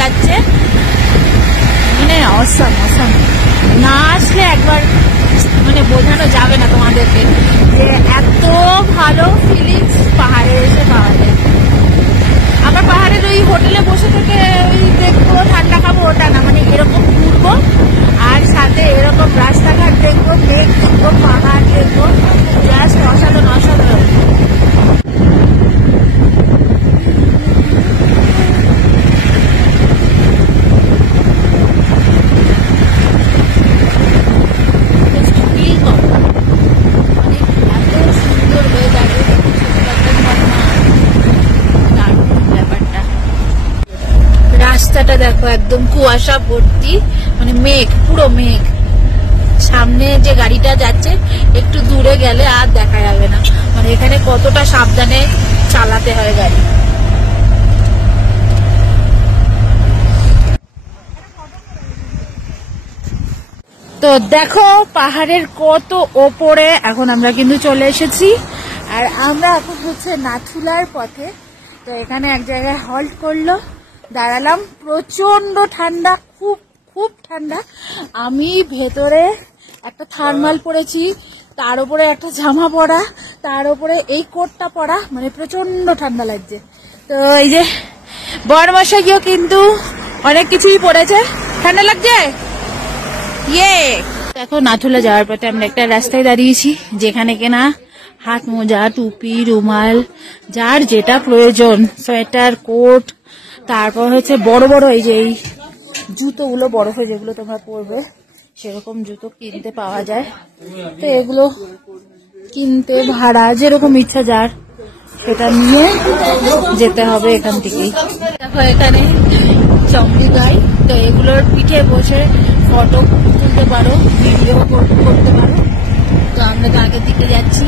যাচ্ছে, মানে awesome awesome. না আসলে একবার মানে বোঝানো যাবে না তোমাদেরকে যে এত ভালো ফিলিংস পাহাড়ে এসে পাওয়া যায়। আবার পাহাড়ের ওই হোটেলে বসে থেকে ওই দেখবো ঠান্ডা খাবো ওটা না, মানে এরকম ঘুরবো আর সাথে এরকম রাস্তাঘাট দেখবো, মেঘ দেখবো, পাহাড় দেখবো, জাস্ট অসাধারণ অসাধারণ। রাস্তাটা দেখো একদম কুয়াশা ভর্তি, মানে মেঘ, পুরো মেঘ। সামনে যে গাড়িটা যাচ্ছে একটু দূরে গেলে আর দেখা যাবে না, মানে এখানে কতটা সাবধানে চালাতে হয় গাড়ি। তো দেখো পাহাড়ের কত ওপরে এখন আমরা কিন্তু চলে এসেছি, আর আমরা এখন হচ্ছে নাথুলার পথে। তো এখানে এক জায়গায় হল্ট করলো, দাঁড়ালাম। প্রচন্ড ঠান্ডা, খুব খুব ঠান্ডা। আমি ভেতরে একটা থার্মাল পরেছি, তার উপরে একটা জামা পরা, তার উপরে এই কোটটা পরা, মানে প্রচন্ড ঠান্ডা লাগছে। তো এই যে বরমশাইও কিন্তু অনেক কিছুই পরেছে। ঠান্ডা লাগছে। ইয়ে দেখো নাথুলা যাওয়ার পথে আমরা একটা রাস্তায় দাঁড়িয়েছি, যেখানে কিনা হাত মোজা, টুপি, রুমাল, যার যেটা প্রয়োজন, সোয়েটার, কোট, তারপর হচ্ছে বড় বড় এই যে এই জুতোগুলো, বরফে যেগুলো তোমরা পরবে সেরকম জুতো কিনতে পাওয়া যায়। তো এগুলো কিনতে ভাড়া যেরকম ইচ্ছা যার সেটা নিয়ে যেতে হবে এখান থেকেই। দেখো এখানে চমড়ি, তো এগুলোর পিঠে বসে ফটো তুলতে পারো, ভিডিও করতে পারো। তো আমরা তো আগের দিকে যাচ্ছি।